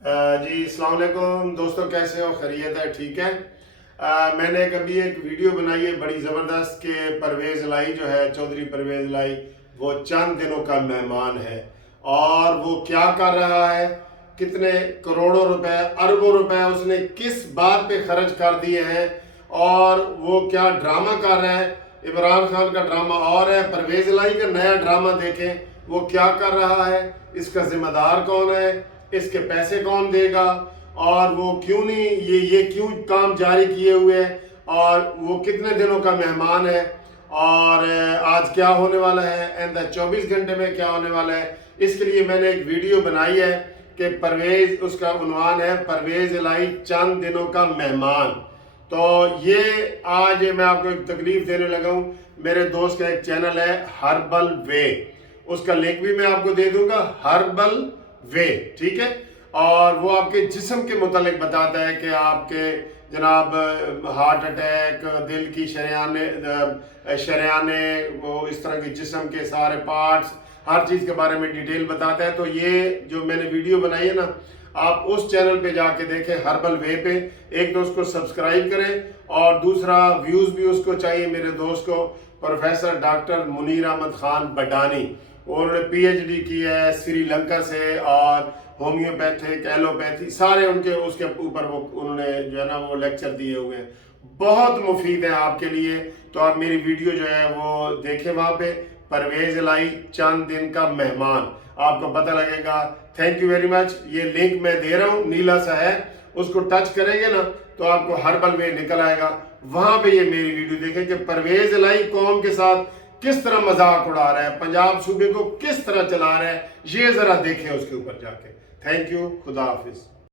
جی السلام علیکم دوستوں، کیسے ہو؟ خیریت ہے؟ ٹھیک ہے۔ میں نے کبھی ایک ویڈیو بنائی ہے بڑی زبردست کہ پرویز الہی جو ہے، چودھری پرویز الہی، وہ چند دنوں کا مہمان ہے اور وہ کیا کر رہا ہے، کتنے کروڑوں روپے، اربوں روپے اس نے کس بات پہ خرچ کر دیے ہیں اور وہ کیا ڈرامہ کر رہا ہے۔ عمران خان کا ڈرامہ اور ہے، پرویز الہی کا نیا ڈرامہ دیکھیں وہ کیا کر رہا ہے، اس کا ذمہ دار کون ہے، اس کے پیسے کون دے گا، اور وہ کیوں نہیں یہ کیوں کام جاری کیے ہوئے ہے، اور وہ کتنے دنوں کا مہمان ہے، اور آج کیا ہونے والا ہے، آئندہ 24 گھنٹے میں کیا ہونے والا ہے۔ اس کے لیے میں نے ایک ویڈیو بنائی ہے کہ پرویز، اس کا عنوان ہے پرویز الہی چند دنوں کا مہمان۔ تو یہ آج میں آپ کو ایک تکلیف دینے لگا ہوں۔ میرے دوست کا ایک چینل ہے ہربل وے، اس کا لنک بھی میں آپ کو دے دوں گا، ہربل وے، ٹھیک ہے۔ اور وہ آپ کے جسم کے متعلق بتاتا ہے کہ آپ کے جناب ہارٹ اٹیک، دل کی شریانے، وہ اس طرح کے جسم کے سارے پارٹس، ہر چیز کے بارے میں ڈیٹیل بتاتا ہے۔ تو یہ جو میں نے ویڈیو بنائی ہے نا، آپ اس چینل پہ جا کے دیکھیں، ہربل وے پہ۔ ایک تو اس کو سبسکرائب کریں، اور دوسرا ویوز بھی اس کو چاہیے میرے دوست کو، پروفیسر ڈاکٹر منیر احمد خان بڈانی، انہوں نے پی ایچ ڈی کی ہے سری لنکا سے، اور ہومیوپیتھک، ایلوپیتھی، سارے ان کے اس کے اوپر وہ انہوں نے جو ہے نا وہ لیکچر دیے ہوئے ہیں، بہت مفید ہے آپ کے لیے۔ تو آپ میری ویڈیو جو ہے وہ دیکھیں وہاں پہ، پرویز الہی چند دن کا مہمان، آپ کو پتہ لگے گا۔ Thank you very much. یہ لنک میں دے رہا ہوں، نیلا سا ہے، اس کو ٹچ کریں گے نا تو آپ کو ہربل وے نکل آئے گا، وہاں پہ یہ میری ویڈیو دیکھیں کہ پرویز الہی قوم کے ساتھ کس طرح مذاق اڑا رہا ہے، پنجاب صوبے کو کس طرح چلا رہا ہے، یہ ذرا دیکھیں اس کے اوپر جا کے۔ تھینک یو، خدا حافظ۔